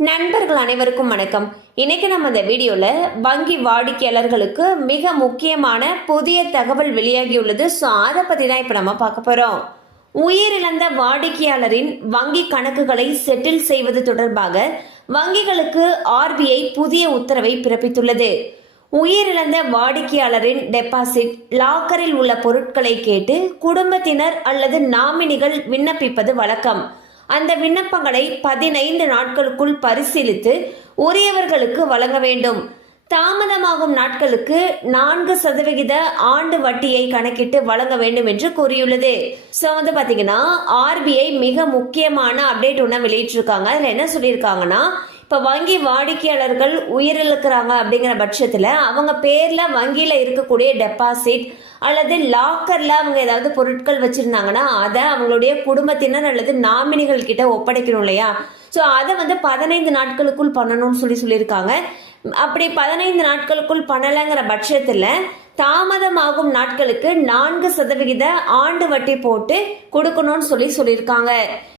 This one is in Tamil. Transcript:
நண்பர்கள் அனைவருக்கும் வணக்கம். இன்னைக்கு நம்ம இந்த வீடியோல வங்கி வாடிக்கையாளர்களுக்கு மிக முக்கியமான புதிய தகவல் வெளியாகியுள்ளது. ஸோ அதை பத்தி தான் இப்ப நம்ம பார்க்க போறோம். உயிரிழந்த வாடிக்கையாளரின் வங்கி கணக்குகளை செட்டில் செய்வது தொடர்பாக வங்கிகளுக்கு ஆர்பிஐ புதிய உத்தரவை பிறப்பித்துள்ளது. உயிரிழந்த வாடிக்கையாளரின் டெபாசிட் லாக்கரில் உள்ள பொருட்களை கேட்டு குடும்பத்தினர் அல்லது நாமினிகள் விண்ணப்பிப்பது வழக்கம். அந்த விண்ணப்பங்களை 15 நாட்களுக்குள் பரிசீலித்து உரியவர்களுக்கு வழங்க வேண்டும். தாமதமாகும் நாட்களுக்கு 4% ஆண்டு வட்டியை கணக்கிட்டு வழங்க வேண்டும் என்று கூறியுள்ளது. ஸோ பாத்தீங்கன்னா ஆர்பிஐ மிக முக்கியமான அப்டேட் ஒன்று வெளியிட்டிருக்காங்க. அதில் என்ன சொல்லியிருக்காங்கன்னா, இப்போ வங்கி வாடிக்கையாளர்கள் உயிரிழக்கிறாங்க அப்படிங்கிற பட்சத்தில் அவங்க பேரில் வங்கியில் இருக்கக்கூடிய டெபாசிட் அல்லது லாக்கரில் அவங்க ஏதாவது பொருட்கள் வச்சுருந்தாங்கன்னா அதை அவங்களுடைய குடும்பத்தினர் அல்லது நாமினிகள் கிட்ட ஒப்படைக்கணும் இல்லையா. ஸோ அதை 15 நாட்களுக்குள் பண்ணணும்னு சொல்லியிருக்காங்க. அப்படி 15 நாட்களுக்குள் பண்ணலைங்கிற பட்சத்தில் தாமதமாகும் நாட்களுக்கு 4% ஆண்டு வட்டி போட்டு கொடுக்கணும்னு சொல்லியிருக்காங்க.